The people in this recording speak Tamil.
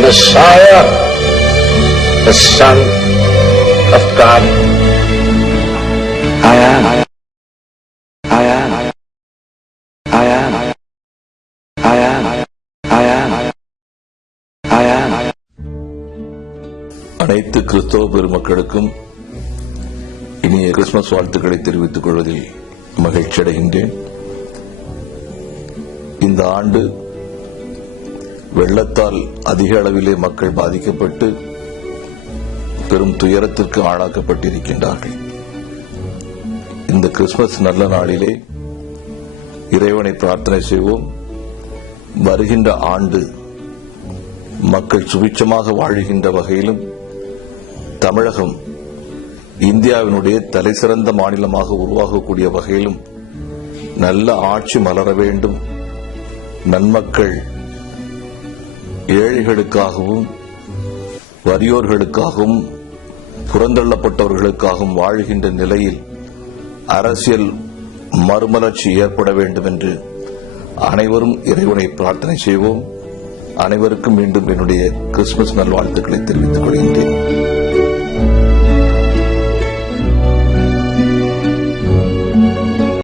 the Messiah, the Son of God. I am. I am. I am. I am. I am. I am. அனைத்து கிறிஸ்தவ பெருமக்களுக்கும் இனிய கிறிஸ்துமஸ் வாழ்த்துக்களை தெரிவித்துக் கொள்வதில் மகிழ்ச்சி அடைகின்றேன். இந்த ஆண்டு வெள்ளத்தால் அதிக அளவிலே மக்கள் பாதிக்கப்பட்டு பெரும் துயரத்திற்கு ஆளாக்கப்பட்டிருக்கின்றார்கள். இந்த கிறிஸ்துமஸ் நல்ல நாளிலே இறைவனை பிரார்த்தனை செய்வோம். வருகின்ற ஆண்டு மக்கள் சுபிட்சமாக வாழுகின்ற வகையிலும் தமிழகம் இந்தியாவினுடைய தலைசிறந்த மாநிலமாக உருவாகக்கூடிய வகையிலும் நல்ல ஆட்சி மலர வேண்டும். நன்மக்கள் ஏழைகளுக்காகவும் வறியோர்களுக்காகவும் புறந்தள்ளப்பட்டவர்களுக்காகவும் வாழ்கின்ற நிலையில் அரசியல் மறுமலர்ச்சி ஏற்பட வேண்டும் என்று அனைவரும் இறைவனை பிரார்த்தனை செய்வோம். அனைவருக்கும் மீண்டும் என்னுடைய கிறிஸ்துமஸ் நல்வாழ்த்துக்களை தெரிவித்துக் கொள்கின்றேன்.